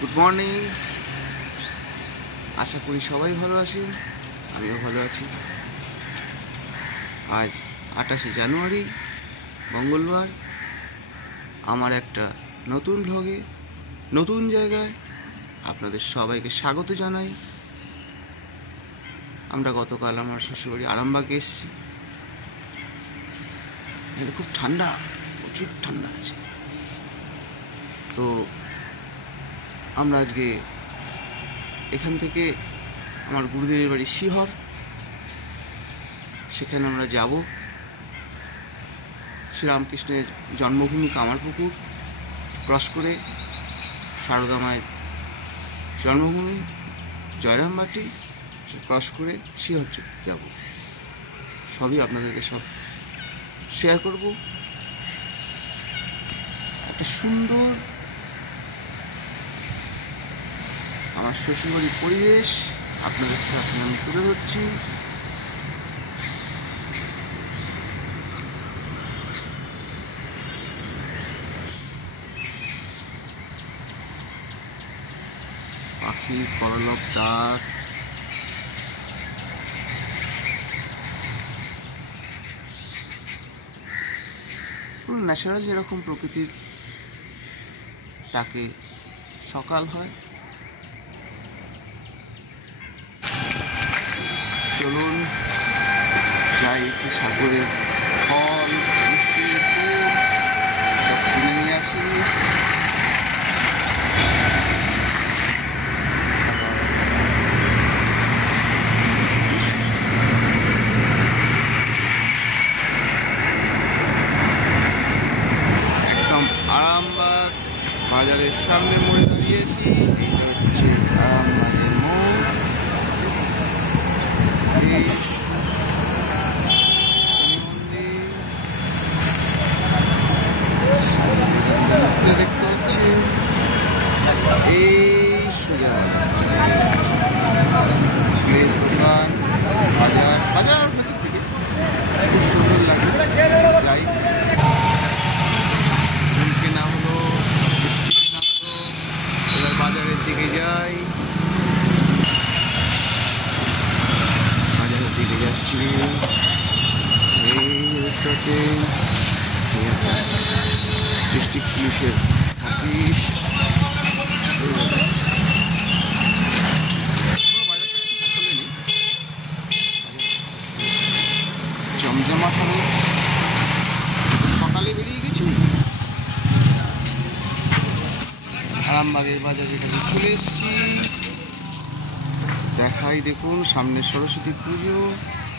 Good morning. আশা করি সবাই ভালো আছেন, আমিও ভালো আছি। আজ 28শে জানুয়ারি, মঙ্গলবার। আমার একটা নতুন ভ্লগে, নতুন জায়গায় আপনাদের সবাইকে স্বাগত জানাই। আমরা গতকাল আমার শ্বশুরবাড়ি আরামবাগে এসেছি। এখানে খুব ঠান্ডা, প্রচুর ঠান্ডা আছে। তো আমরা আজকে এখান থেকে আমার গুরুদেবের বাড়ি শিহর, সেখানে আমরা যাব। শ্রীরামকৃষ্ণের জন্মভূমি কামারপুকুর ক্রস করে সারদা মায়ের জন্মভূমি জয়রামবাটি ক্রস করে শিহর যাব। সবই আপনাদেরকে সব শেয়ার করব। একটা সুন্দর আমার শ্বশুরবাড়ির পরিবেশ আপনাদের সামনে আমি তুলে ধরছি। পাখির করলক ডাক, পুরো ন্যাচারাল যেরকম প্রকৃতির তাকে সকাল হয়। চলুন যাই একটু ঠাকুরের ফল মিষ্টি সব কিনে নিয়ে আসি। একদম আরামবাগ বাজারের সামনে মোড়ে দাঁড়িয়েছি। হচ্ছে আরামবাগের মোড়। দেখতে পাচ্ছি এই সোজা দোকান, বাজার বাজার থেকে খুব সুন্দর লাগে। লাইট ফুল কেনা হলো, মিষ্টি কেনা হলো, এবার বাজারের দিকে যাই। বাজারের দিকে যাচ্ছি। এই দেখতে পাচ্ছেন ডিস্ট্রিক্ট পুলিশের অফিস। জমজমাট হবে। সকালে বেরিয়ে গেছি, আরামবাগের বাজারে চলে এসেছি। দেখাই, দেখুন সামনে সরস্বতী পুজো,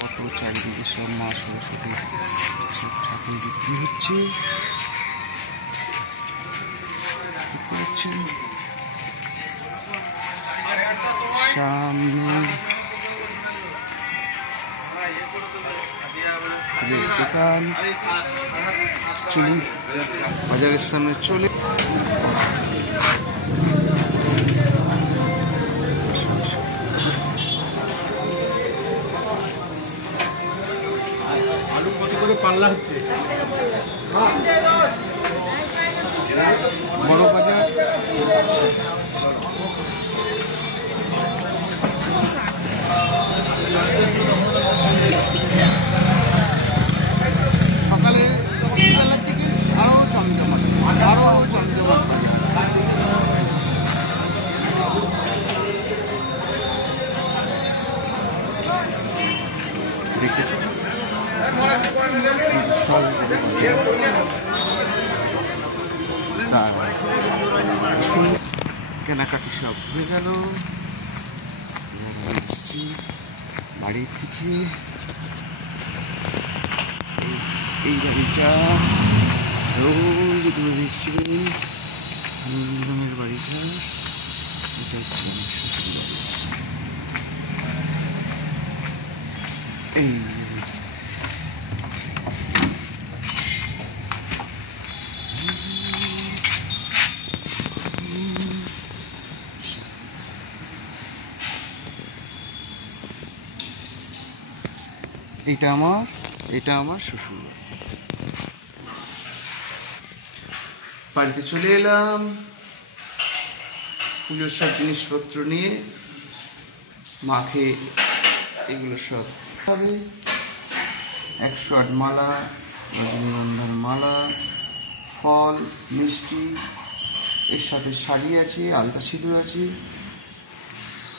কত চারিদিকে সব মা সরস্বতী সব ঠাকুর বিক্রি হচ্ছে। সামনে দোকান, চলুন বাজারের সামনে চলে। আলু কত করে পাল্লা হচ্ছে? বড় বাজার। সকালে বেলার দিকে আরো জমজমাট দেখেছি। কেনাকাটি সব হয়ে গেল। এসছি বাড়ির থেকে। এই বাড়িটা রোজ এগুলো দেখছিলেন, রঙের বাড়িটা। এটা হচ্ছে আমার শ্বশুর বাড়ি। এই এটা আমার শ্বশুর। বাড়িতে চলে এলাম। পুজোর সব জিনিসপত্র নিয়ে মাকে এগুলো সব হবে। 108 মালা, রজনীগন্ধার মালা, ফল, মিষ্টি, এর সাথে শাড়ি আছে, আলতা সিঁদুর আছে।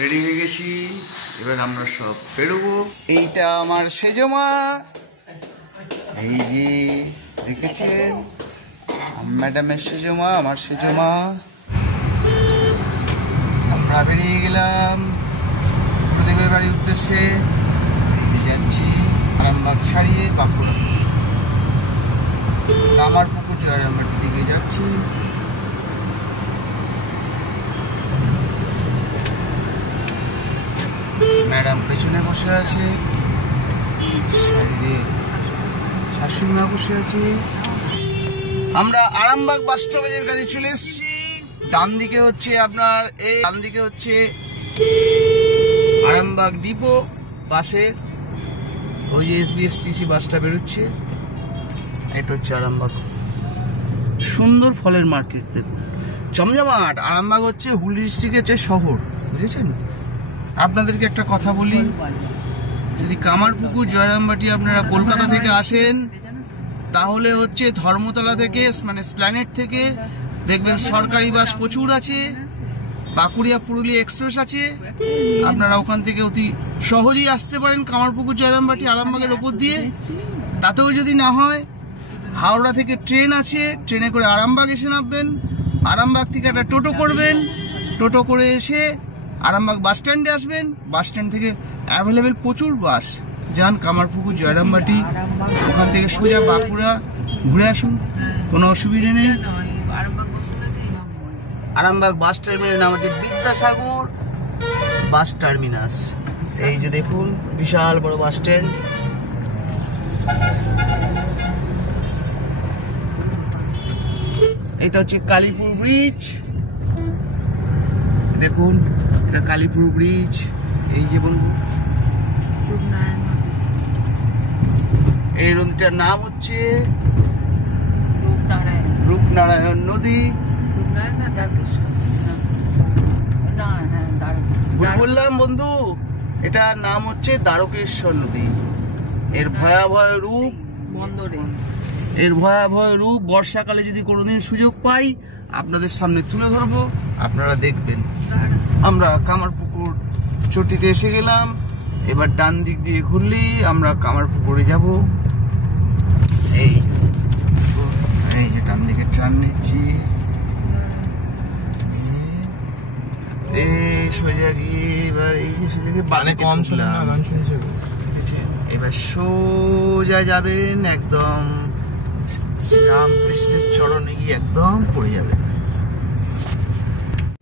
রেডি হয়ে গেছি, এবার আমরা সব বেরোবো। এইটা আমার সেজো মা, এই যে দেখেছেন ম্যাডামের সেজো মা, আমার সেজো মা। আমরা বেরিয়ে গেলাম প্রদীপের বাড়ির উদ্দেশ্যে। যাচ্ছি আরামবাগ ছাড়িয়ে বাঁকুড়া, কামারপুকুর জয়রামবাটির দিকে যাচ্ছি। ম্যাডাম পেছনে বসে আছে, সাইডে শাশুড়ি মা বসে আছে। আমরা আরামবাগ বাস স্টপেজের কাছে চলে এসেছি। ডান দিকে হচ্ছে আপনার এই ডান দিকে হচ্ছে আরামবাগ ডিপো বাসের, ওই যে SBSTC বাসটা বেরোচ্ছে। এটা হচ্ছে আরামবাগ, সুন্দর ফলের মার্কেট দেখুন, জমজমাট। আরামবাগ হচ্ছে হুগলি ডিস্ট্রিক্টের যে শহর, বুঝেছেন। আপনাদেরকে একটা কথা বলি, যদি কামারপুকুর জয়রামবাটি আপনারা কলকাতা থেকে আসেন, তাহলে হচ্ছে ধর্মতলা থেকে মানে স্প্ল্যানেট থেকে দেখবেন সরকারি বাস প্রচুর আছে, বাঁকুড়িয়া পুরুলিয়া এক্সপ্রেস আছে। আপনারা ওখান থেকে অতি সহজেই আসতে পারেন কামারপুকুর জয়রামবাটি আরামবাগের ওপর দিয়ে। তাতেও যদি না হয়, হাওড়া থেকে ট্রেন আছে, ট্রেনে করে আরামবাগ এসে নামবেন। আরামবাগ থেকে একটা টোটো করবেন, টোটো করে এসে আরামবাগ বাস স্ট্যান্ডে আসবেন। বাস স্ট্যান্ড থেকে অ্যাভেলেবেল প্রচুর বাস, যান কামারপুকুর জয়রামবাটি, ওখান থেকে সোজা বাঁকুড়া ঘুরে আসুন, কোনো অসুবিধে নেই। আরামবাগ বাস টার্মিনাল নাম হচ্ছে বিদ্যাসাগর বাস টার্মিনাস। এই যে দেখুন বিশাল বড় বাস স্ট্যান্ড। এটা হচ্ছে কালীপুর ব্রিজ, দেখুন এটা কালীপুর ব্রিজ। এই যে বন্ধু, এই নদীটার নাম হচ্ছে রূপনারায়ণ নদী। বললাম বন্ধু, এটার নাম হচ্ছে দ্বারকেশ্বর নদী। এর ভয়াবহ রূপ বর্ষাকালে যদি কোনোদিন সুযোগ পাই আপনাদের সামনে তুলে ধরবো, আপনারা দেখবেন। আমরা কামারপুকুর চটিতে এসে গেলাম, এবার ডান দিক দিয়ে ঘুরলেই আমরা কামারপুকুরে যাব। এই যে ডান দিকে ট্রান নিচ্ছি, সোজা গিয়ে এবার এই যে সোজা গিয়ে কম গান শুনছে, এবার সোজা যাবেন একদম রামকৃষ্ণের চরণে গিয়ে একদম পড়ে যাবেন।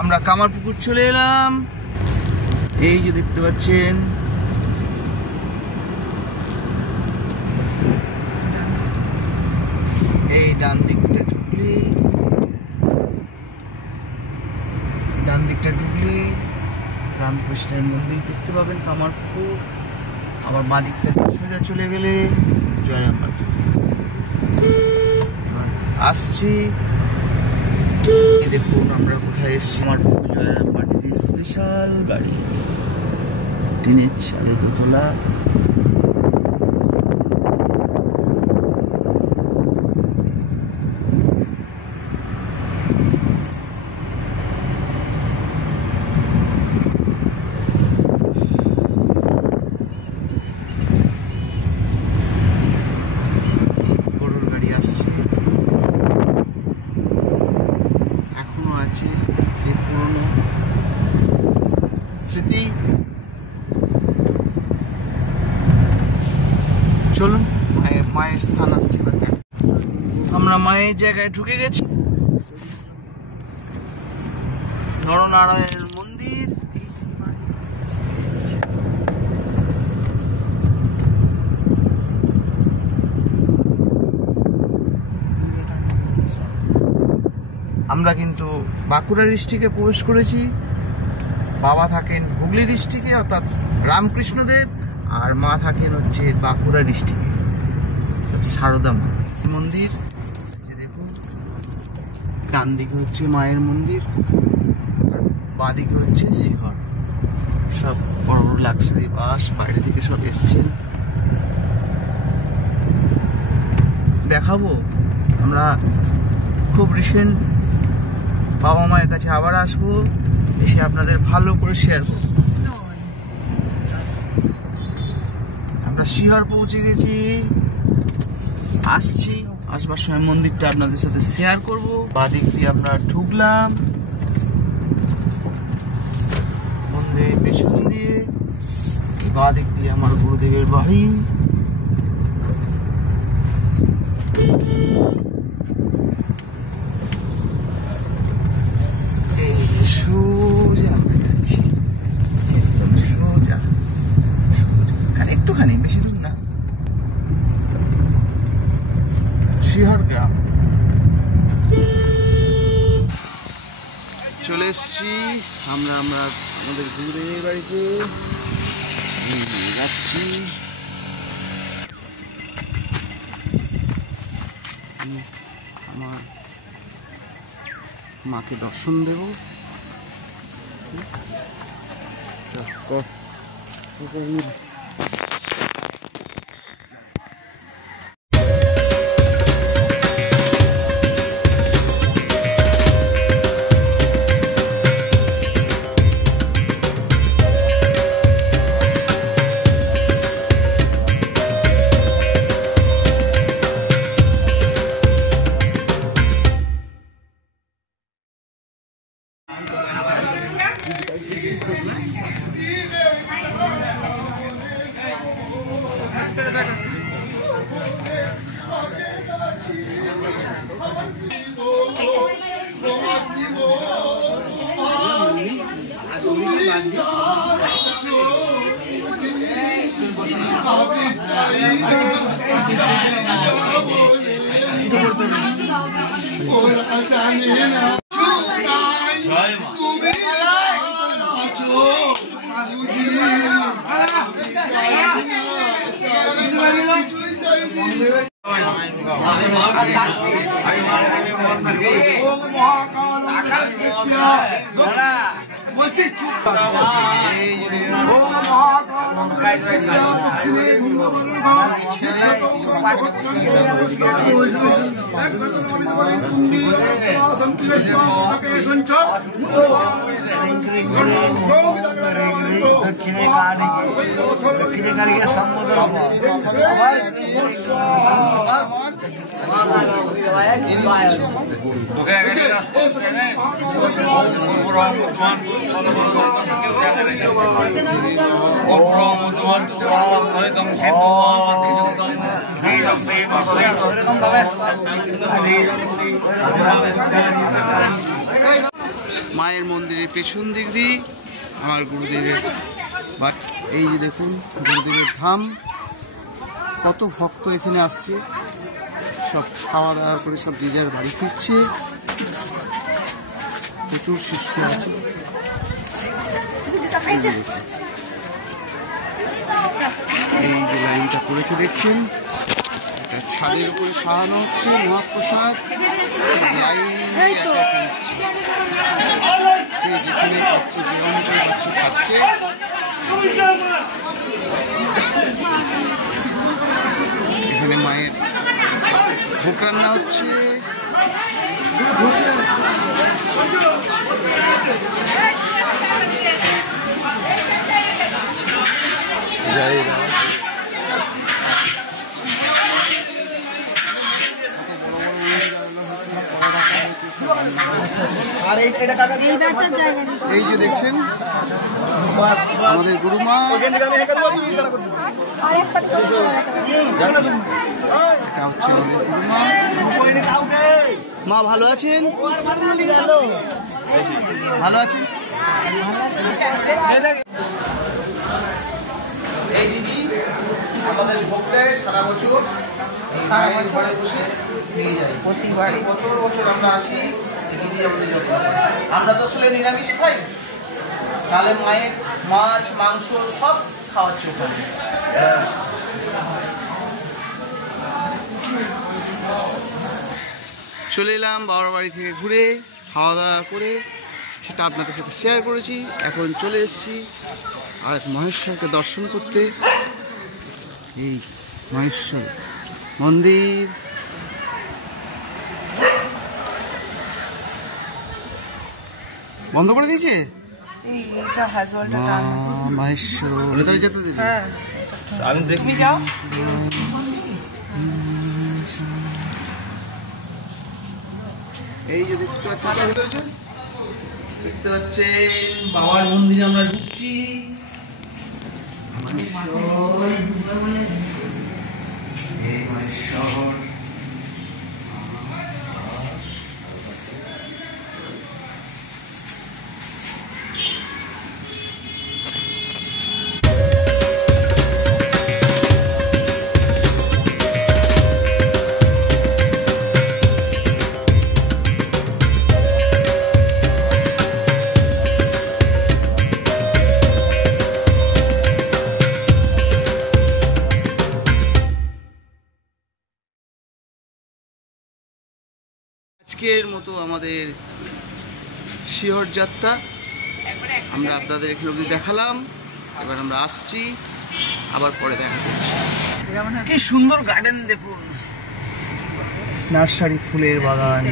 আমরা কামারপুকুর চলে এলাম, এই যে দেখতে পাচ্ছেন। এই ডান দিকটা ঢুকলি রামকৃষ্ণের মন্দির দেখতে পাবেন কামারপুকুর। আবার বাঁ দিকটা সোজা চলে গেলে জয়রামবাটি। আসছি, দেখুন আমরা কোথায় এসছি। কামারপুকুর জয়রামবাটিতে স্পেশাল বাড়ি, টিনের চালে দোতলা। স্মৃতি, চলুন মায়ের স্থান আসছে। আমরা মায়ের জায়গায় ঢুকে গেছি, নরনারায়ণের মন্দির। আমরা কিন্তু বাঁকুড়া ডিস্ট্রিক্টে প্রবেশ করেছি। বাবা থাকেন হুগলি ডিস্ট্রিক্টে অর্থাৎ রামকৃষ্ণদেব, আর মা থাকেন হচ্ছে বাঁকুড়া ডিস্ট্রিক্টে সারদা মা মন্দির। দেখুন ডান দিকে হচ্ছে মায়ের মন্দির, আর বাদিকে হচ্ছে শিহর, সব বড় বড় লাক্সারি বাস বাইরে থেকে সব এসছে। দেখাবো আমরা খুব রিসেন্ট বাবা মায়ের কাছে আবার আসবো, এসে আপনাদের ভালো করে শেয়ার করব। আমরা শিহর পৌঁছে গেছি, আসছি, আসবার সময় মন্দিরটা আপনাদের সাথে শেয়ার করব। বাদিক দিয়ে আমরা ঢুকলাম মন্দিরের পেছন দিয়ে, বাদিক দিয়ে আমার গুরুদেবের বাড়ি। সোজা যাচ্ছি, একদম সোজা, একটুখানি, বেশি দূর না। শিহর গ্রাম চলে এসছি আমরা আমাদের গুরুদেবের বাড়িতে যাচ্ছি। আমার মাকে দর্শন দেব। মায়ের মন্দিরের পেছন দিক দিয়ে আমার গুরুদেবের, বাট এই যে দেখুন গুরুদেবের ধাম, কত ভক্ত এখানে আসছে, সব খাওয়া দাওয়া করে সব যে যার বাড়ি ফিরছে, প্রচুর শিষ্য আছে। এই যে লাইনটা করেছে দেখছেন, এটা ছাদের উপরে খাওয়ানো হচ্ছে মহাপ্রসাদ, যেখানে পাচ্ছে যে অঞ্চল পাচ্ছে খাচ্ছে। এখানে মায়ের ভোগ রান্না হচ্ছে। জয় রাম। এই যে দেখছেন আমাদের গুরুমা, এটা হচ্ছে আমাদের গুরুমা। মা ভালো আছেন? ভালো আছেন? এই দিদি আমাদের ভোগ দেয় সারা বছর, মায়ের ঘরে বসে নিয়ে যাই। প্রতি বছর বছর আমরা আসি, দিদি আমাদের যত্ন। আমরা তো আসলে নিরামিষ খাই, তাহলে মায়ের মাছ মাংস সব খাওয়াচ্ছে ওখানে। চলে এলাম বাবার বাড়ি থেকে ঘুরে, খাওয়া দাওয়া করে সেটা আপনাদের সাথে শেয়ার করেছি। এখন চলে এসেছি আর মহেশ্বরকে দর্শন করতে। এই মহেশ্বর মন্দির, বন্ধ করে দিয়েছে মহেশ্বর। ভেতরে যেতে দিবি? এই যে দেখতে পাচ্ছেন বাবার মন্দিরে আমরা ঢুকছি। আজকের মতো আমাদের শিহর যাত্রা আমরা আপনাদের এখানে অবধি দেখালাম। এবার আমরা আসছি, আবার পরে দেখা করছি। কি সুন্দর গার্ডেন দেখুন, নার্সারি, ফুলের বাগান।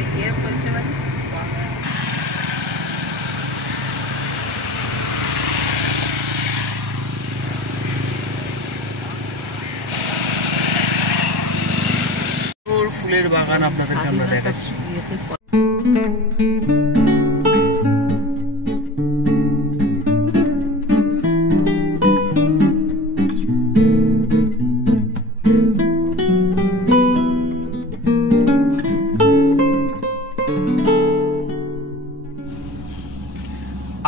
ফুলের বাগান আপনাদেরকে আমরা দেখাচ্ছি।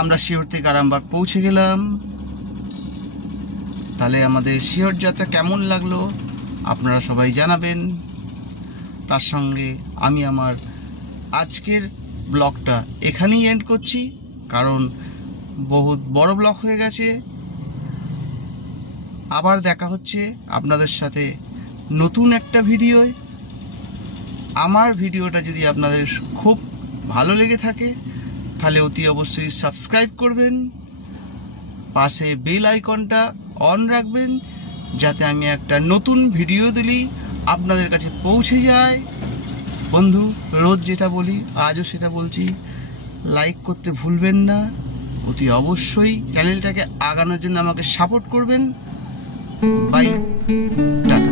আমরা শিহর থেকে আরামবাগ পৌঁছে গেলাম। তাহলে আমাদের শিহর যাত্রা কেমন লাগলো আপনারা সবাই জানাবেন। তার সঙ্গে আমি আমার আজকের ব্লগটা এখানেই এন্ড করছি, কারণ বহুত বড় ব্লগ হয়ে গেছে। আবার দেখা হচ্ছে আপনাদের সাথে নতুন একটা ভিডিওয়। আমার ভিডিওটা যদি আপনাদের খুব ভালো লেগে থাকে তাহলে অতি অবশ্যই সাবস্ক্রাইব করবেন, পাশে বেল আইকনটা অন রাখবেন, যাতে আমি একটা নতুন ভিডিও দিলেই আপনাদের কাছে পৌঁছে যায়। বন্ধু, রোজ যেটা বলি আজও সেটা বলছি, লাইক করতে ভুলবেন না। অতি অবশ্যই চ্যানেলটাকে আগানোর জন্য আমাকে সাপোর্ট করবেন। Bye, tata.